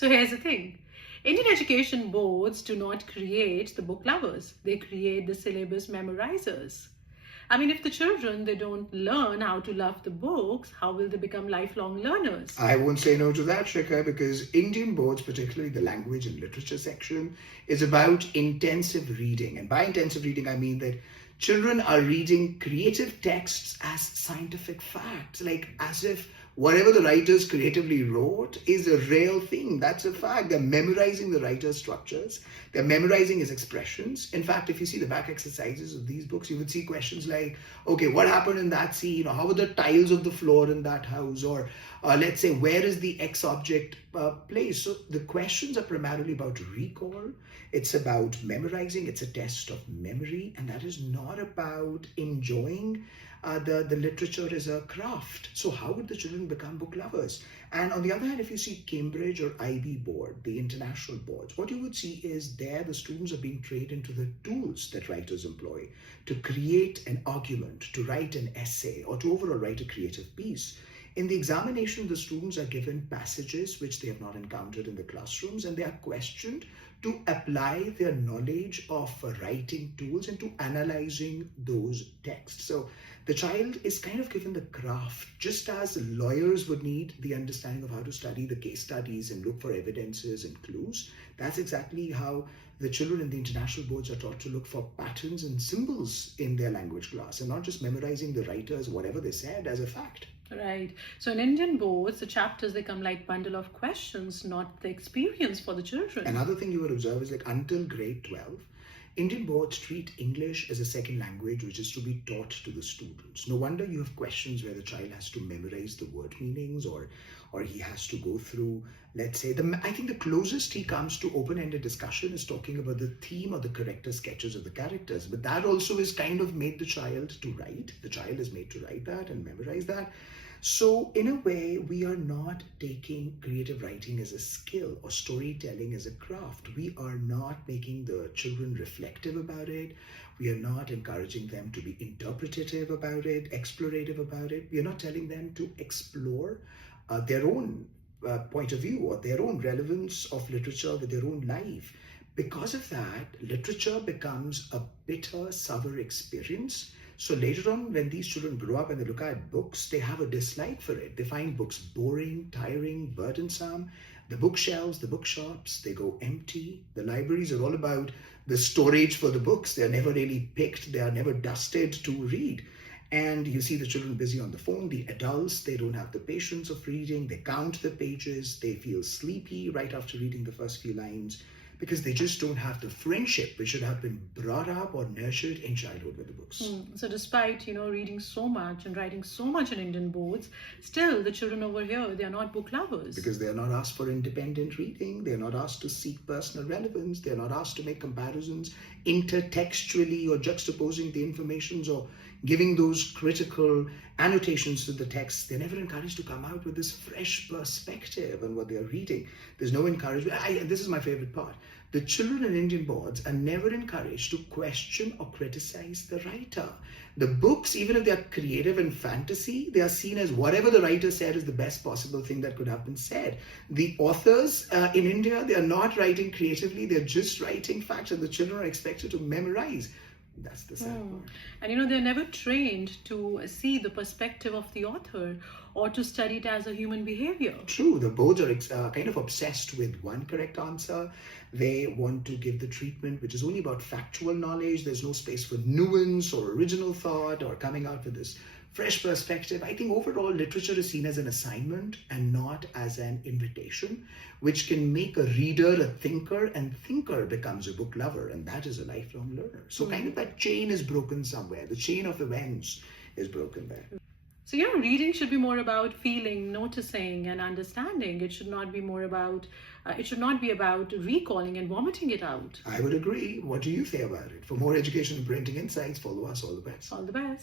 So here's the thing. Indian education boards do not create the book lovers. They create the syllabus memorizers. I mean, if the children, they don't learn how to love the books, how will they become lifelong learners? I won't say no to that, Shikha, because Indian boards, particularly the language and literature section, is about intensive reading. And by intensive reading, I mean that children are reading creative texts as scientific facts, like as if whatever the writers creatively wrote is a real thing. That's a fact. They're memorizing the writer's structures. They're memorizing his expressions. In fact, if you see the back exercises of these books, you would see questions like, okay, what happened in that scene? Or how were the tiles of the floor in that house? Or let's say, where is the X object placed? So the questions are primarily about recall. It's about memorizing. It's a test of memory. And that is not about enjoying the literature as a craft. So how would the children become book lovers? And on the other hand, if you see Cambridge or IB board, the international boards, what you would see is there the students are being trained into the tools that writers employ to create an argument, to write an essay, or to overall write a creative piece. In the examination, the students are given passages which they have not encountered in the classrooms, and they are questioned to apply their knowledge of writing tools into analyzing those texts. So the child is kind of given the craft, just as lawyers would need the understanding of how to study the case studies and look for evidences and clues. That's exactly how the children in the international boards are taught to look for patterns and symbols in their language class, and not just memorizing the writers, whatever they said, as a fact. Right. So in Indian boards, the chapters, they come like bundle of questions, not the experience for the children. Another thing you would observe is like until grade 12, Indian boards treat English as a second language which is to be taught to the students. No wonder you have questions where the child has to memorize the word meanings, or he has to go through, let's say, I think the closest he comes to open-ended discussion is talking about the theme or the character sketches of the characters. But that also is kind of made the child to write. The child is made to write that and memorize that. So in a way, we are not taking creative writing as a skill or storytelling as a craft. We are not making the children reflective about it. We are not encouraging them to be interpretative about it, explorative about it. We are not telling them to explore their own point of view or their own relevance of literature with their own life. Because of that, literature becomes a bitter, sour experience. So later on, when these children grow up and they look at books, they have a dislike for it. They find books boring, tiring, burdensome. The bookshelves, the bookshops, they go empty. The libraries are all about the storage for the books. They're never really picked. They are never dusted to read. And you see the children busy on the phone. The adults, they don't have the patience of reading. They count the pages. They feel sleepy right after reading the first few lines, because they just don't have the friendship which should have been brought up or nurtured in childhood with the books. So despite, reading so much and writing so much in Indian boards, still the children over here, they are not book lovers. Because they are not asked for independent reading. They are not asked to seek personal relevance. They are not asked to make comparisons intertextually or juxtaposing the informations or giving those critical annotations to the text. They're never encouraged to come out with this fresh perspective on what they're reading. There's no encouragement. This is my favorite part. The children in Indian boards are never encouraged to question or criticize the writer. The books, even if they are creative and fantasy, they are seen as whatever the writer said is the best possible thing that could have been said. The authors in India, they are not writing creatively, they're just writing facts, and the children are expected to memorize. That's the sad part. And they're never trained to see the perspective of the author or to study it as a human behavior. True, the boards are kind of obsessed with one correct answer. They want to give the treatment which is only about factual knowledge. There's no space for nuance or original thought or coming out with this fresh perspective. I think overall literature is seen as an assignment and not as an invitation, which can make a reader a thinker, and thinker becomes a book lover, and that is a lifelong learner. So kind of that chain is broken somewhere. The chain of events is broken there. So, reading should be more about feeling, noticing, and understanding. It should not be more about, recalling and vomiting it out. I would agree. What do you say about it? For more education and parenting insights, follow us. All the best. All the best.